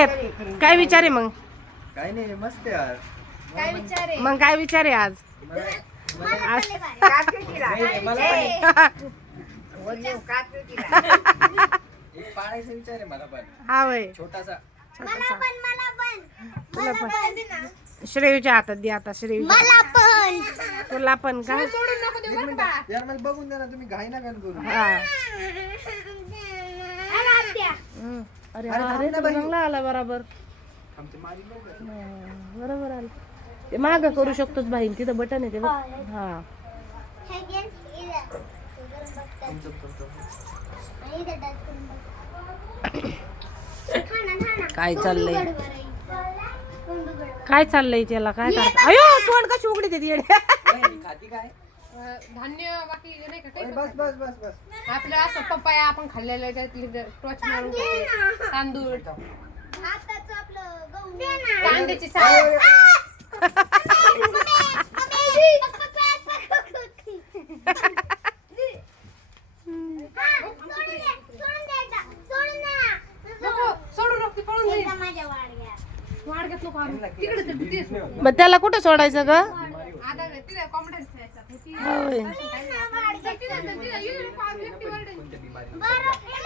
आहेत. काय विचार आहे मग? काय नाही, मस्त आहे आज. काय विचार आहे? मग काय विचार आहे आज? एक पाळायचा विचार आहे मला पण, हा वय छोटासा. तुला पण श्रेयूच्या हातात दे आता. श्रेयू तुला पण का? एक मिनिट यार, मला बघून द्या ना, तुम्ही घाई नका करू. हा. अरे अरे चांगला आला बरोबर. आमचे मारी लवकर. बरोबर आलं. ते माग करू शकतोच बाई, तिथं बटन आहे ते बघ. हा काय चाललंय? काय चाललंय त्याला? काय करत? अयो तोंड कशी उघडी देते येडे. नाही, खाती काय? धान्य बाकी नाही का काही? बस बस बस बस. आपलं असं पपया आपण खाल्लेलं त्यातली टोच मारून खाते. तांदूळ, कांद्याची साल, सोडून नको, पळून जाईल. वाडग्यात नको आणू. तिकडे ते भीती आहे. मग त्याला कुठं सोडायचं ग? आता तिथे कॉम्पिटन्स ठेवायचा. होय. तिथे